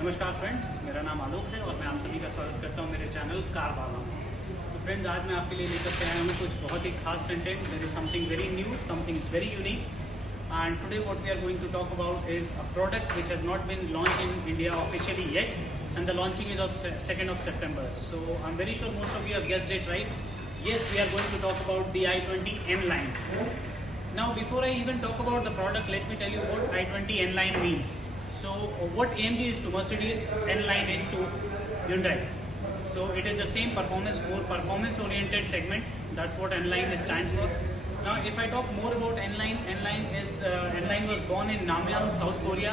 नमस्कार फ्रेंड्स, मेरा नाम आलोक है और मैं आप सभी का स्वागत करता हूं मेरे चैनल कार वाला में। तो फ्रेंड्स, आज मैं आपके लिए लेकर के आया हूं कुछ बहुत ही खास content. There is something very new, something very unique, and today what we are going to talk about is a product which has not been launch in India officially yet, and the launching is of 2nd of September. So I'm very sure most of you have guessed it right. Yes, we are going to talk about the i20 N line. Now, before I even talk about the product, let me tell you what i20 N line means. So what AMG is to Mercedes, N line is to Hyundai. So it is the same performance, more performance oriented segment. That's what N line stands for. Now if I talk more about N line was born in Namyang, South Korea,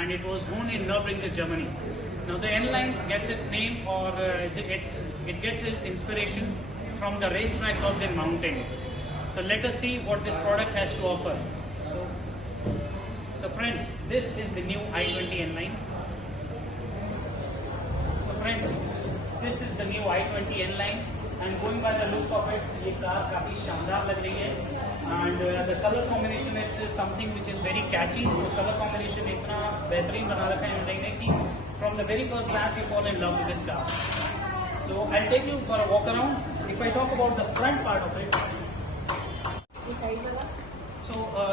and it was honed in Nürburgring, Germany. Now the N line gets its name, or it gets its inspiration from the racetrack of the mountains. So let us see what this product has to offer. So friends, this is the new i20 N line. So friends, this is the new i20 N line, and going by the looks of it, ये car काफी शानदार लग रही है, and the color combination is something which is very catchy. So color combination इतना बेहतरीन बना रखा है Hyundai ने कि from the very first glance you fall in love with this car. So I'll take you for a walk around. If I talk about the front part of it,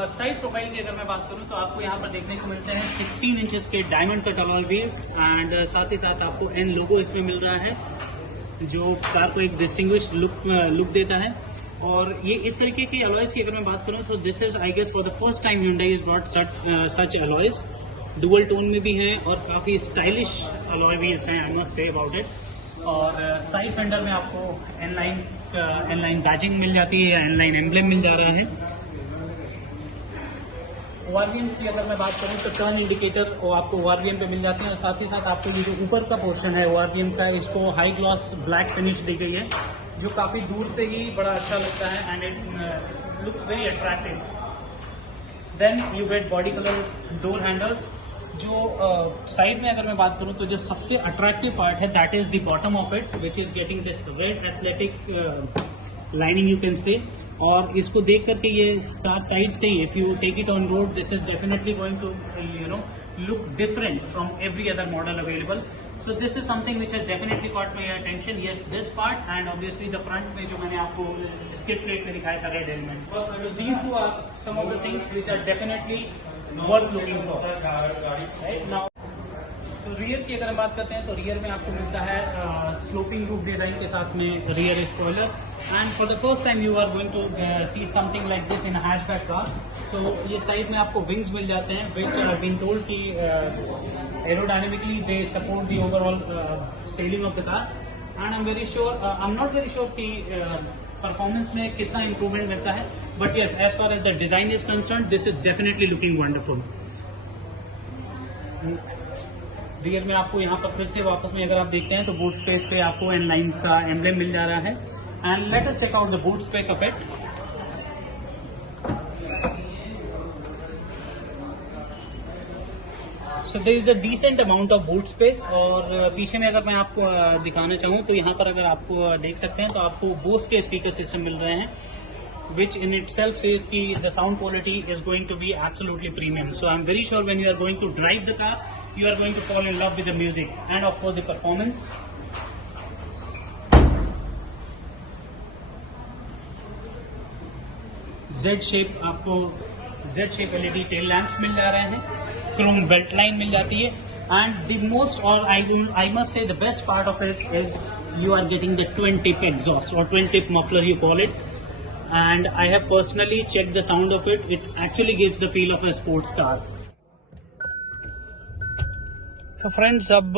side profile की अगर मैं बात करूं तो आपको यहाँ पर देखने को मिलते हैं 16 इंचेस के diamond cut alloy wheels, and साथ ही साथ आपको एन लोगो इसमें मिल रहा है जो कार को एक डिस्टिंग्विश्ड लुक देता है। और ये इस तरीके की अलॉयज की अगर मैं बात करूं तो this is I guess for the first time Hyundai is not such alloys. Dual tone में भी हैं और काफी स्टाइलिश अलॉय व्हील्स हैं, I must say about it. और साइड फेंडर में आपको एन लाइन बैजिंग मिल जाती है या एन लाइन एम्ब्लेम मिल जा रहा है। ORVM की अगर मैं बात करूं तो टर्न इंडिकेटर आपको ORVM पे मिल जाते हैं, और साथ ही साथ आपको ये जो ऊपर का पोर्शन है ORVM का, इसको हाई ग्लॉस ब्लैक फिनिश दी गई है जो काफी दूर से ही बड़ा अच्छा लगता है, and it looks very attractive. Then you get body colour door handles. जो साइड में अगर मैं बात करूं तो जो सबसे अट्रैक्टिव पार्ट है that is the bottom of it, which is getting this red athletic lining you can say. और इसको देख करके ये कार साइड से if you take it on road, this is definitely going to look different from every other model available. So this is something which has definitely caught my attention. Yes, this part, and obviously the front में जो मैंने आपको skid plate में दिखाया था red element. These two are some of the things which are definitely worth looking for right now. तो rear की अगर हम बात करते हैं तो रियर में आपको मिलता है स्लोपिंग रूफ डिजाइन के साथ में rear spoiler, and for the first time you are going to see something like this in hatchback car. So ये साइड में आपको विंग्स मिल जाते हैं which I have been told कि aerodynamically they support the overall selling of the car, and I am not very sure कि performance में कितना इंप्रूवमेंट मिलता है, but yes, as far as the design is concern this is definitely looking wonderful. Rear में आपको यहाँ पर फिर से वापस में अगर आप देखते हैं तो बूट स्पेस पे आपको एन लाइन का एम्ब्लेम मिल जा रहा है, and let us check out the boot space of it. So there is a decent amount of boot space. और पीछे में अगर मैं आपको दिखाना चाहूँ तो यहाँ पर अगर आपको देख सकते हैं तो आपको बोस के स्पीकर सिस्टम मिल रहे हैं, which in itself says कि the sound quality is going to be absolutely premium. So I'm very sure when you are going to drive the car, you are going to fall in love with the music and of course the performance. आपको Z-shape LED tail lamps मिल जा रहे हैं, chrome belt line मिल जाती है, and the most, or I must say the best part of it is you are getting the twin tip exhaust or twin tip muffler you call it. And I have personally checked the sound of it. It actually gives the feel of a sports car. तो friends, अब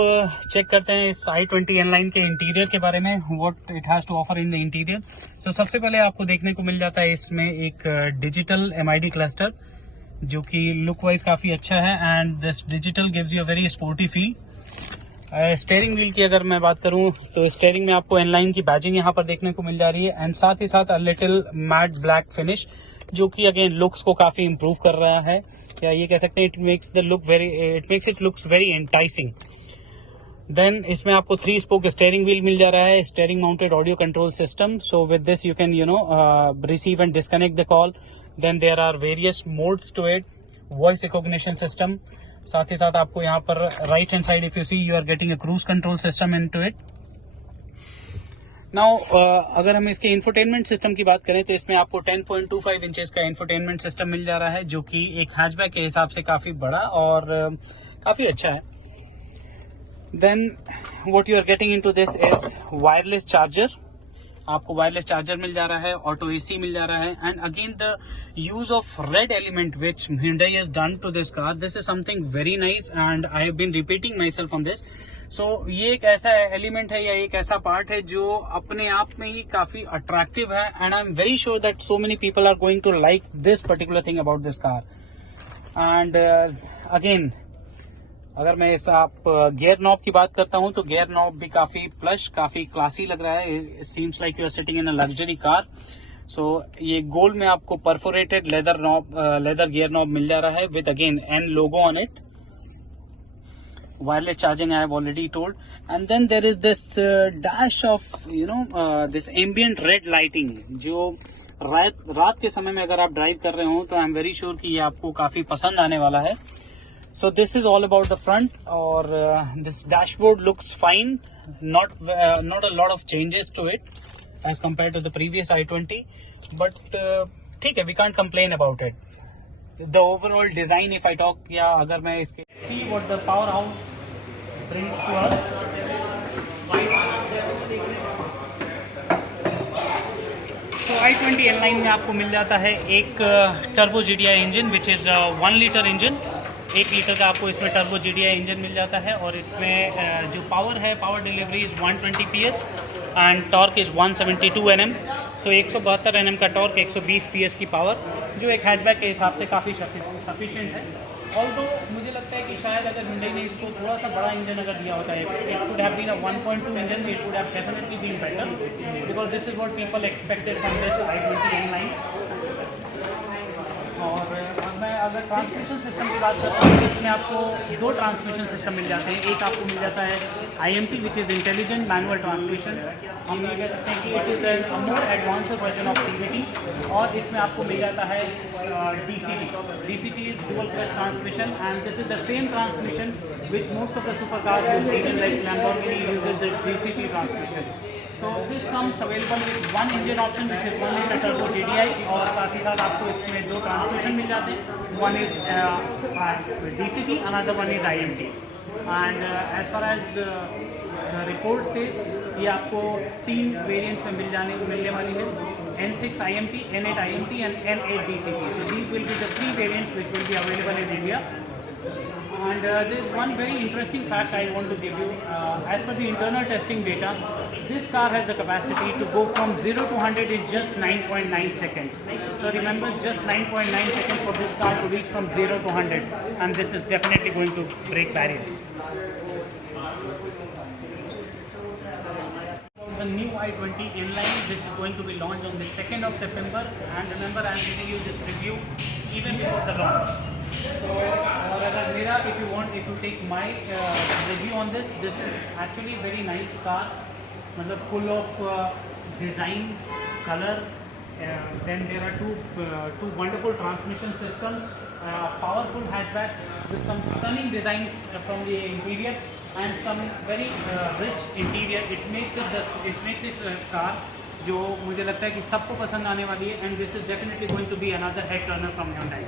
check करते हैं इस i20 N line के interior के बारे में, what it has to offer in the interior. So सबसे पहले आपको देखने को मिल जाता है इसमें एक डिजिटल MID क्लस्टर जो कि लुक वाइज काफी अच्छा है, and this digital gives you a very sporty feel. Steering wheel की अगर मैं बात करूं तो स्टेयरिंग में आपको एन लाइन की बैजिंग यहाँ पर देखने को मिल जा रही है, एंड साथ ही साथ a little matte black finish जो कि अगेन लुक्स को काफी इंप्रूव कर रहा है, या ये कह सकते हैं it makes it looks very enticing. Then इसमें आपको 3 स्पोक स्टेयरिंग व्हील मिल जा रहा है, steering mounted audio control system. So with this you can receive and disconnect the call. Then there are various modes to it, voice recognition system, साथ ही साथ आपको यहाँ पर right hand side if you see you are getting a cruise control system into it. Now अगर हम इसके infotainment system की बात करें तो इसमें आपको 10.25 इंचेस का इंफोटेनमेंट सिस्टम मिल जा रहा है, जो कि एक हैचबैक के हिसाब से काफी बड़ा और काफी अच्छा है। Then what you are getting into this is wireless charger. आपको वायरलेस चार्जर मिल जा रहा है, ऑटो एसी मिल जा रहा है, and again the use of red element which Hyundai has done to this car, this is something very nice and I have been repeating myself on this. So ये एक ऐसा एलिमेंट है या एक ऐसा पार्ट है जो अपने आप में ही काफी अट्रैक्टिव है, and I am very sure that so many people are going to like this particular thing about this car. And again अगर मैं इस आप गियर नॉब की बात करता हूं तो गियर नॉब भी काफी प्लश, काफी क्लासी लग रहा है। Seems like you are sitting in a luxury car. So ये गोल्ड में आपको परफोरेटेड लेदर गियर नॉब मिल जा रहा है with again an logo on it. wireless charging I have already told, and then there is this dash of this ambient red lighting जो रात के समय में अगर आप ड्राइव कर रहे हो तो आई एम वेरी श्योर कि ये आपको काफी पसंद आने वाला है। So this is all about the front, और this dashboard looks fine, not a lot of changes to it as compared to the previous i20, but ठीक है, we can't complain about it. The overall design if I talk, या अगर मैं इसके see what the powerhouse brings to us. So i20 N-Line में आपको मिल जाता है एक turbo GDI engine which is 1 litre engine. 1 litre का आपको इसमें टर्बो GDI इंजन मिल जाता है, और इसमें जो पावर है, power delivery is 120 PS and torque is 172 Nm। So 172 Nm का टॉर्क, 120 PS की पावर, जो एक हैचबैक के हिसाब से काफ़ी सफिशिएंट है। ऑल्दो मुझे लगता है कि शायद अगर Hyundai ने इसको थोड़ा सा बड़ा इंजन अगर दिया होता है, it would have been a 1.2 engine, it would have definitely been better, because this is what people expected from this i20 N-Line। और मैं अगर ट्रांसमिशन सिस्टम की बात करता हूँ तो इसमें आपको 2 ट्रांसमिशन सिस्टम मिल जाते हैं। एक आपको मिल जाता है IMT which is intelligent manual transmission. हम ये कह सकते हैं कि it is a more advanced version of CVT, और इसमें आपको मिल जाता है DCT is dual clutch transmission, and this is the same transmission which most of the super cars you see in like Lamborghini uses the DCT transmission. So this comes available with 1 engine option which is 1 liter turbo GDI, और साथ ही साथ आपको इसमें 2 transmission मिल जाते हैं। One is DCT, another one is IMT, and as far as the report says, ये आपको 3 वेरिएंट्स में मिलने वाली है, N6 IMT, N8 IMT and N8 DCT. So these will be the 3 variants which will be available in India. And there is one very interesting fact I want to give you. As per the internal testing data, this car has the capacity to go from 0 to 100 in just 9.9 seconds. So remember, just 9.9 seconds for this car to reach from 0 to 100, and this is definitely going to break barriers. The new i20 N-Line, this is going to be launched on the 2nd of September, and remember I am giving you this review even before the launch. So if you take my review on this is actually very nice car, मतलब full of design, color, then there are two wonderful transmission systems, powerful hatchback with some stunning design from the interior and some very rich interior. It makes it a car जो मुझे लगता है कि सबको पसंद आने वाली है, and this is definitely going to be another head turner from Hyundai.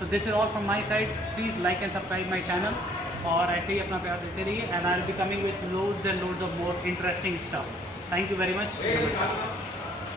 So this is all from my side. Please like and subscribe my channel, और ऐसे ही अपना प्यार देते रहिए, and I'll be coming with loads and loads of more interesting stuff. Thank you very much.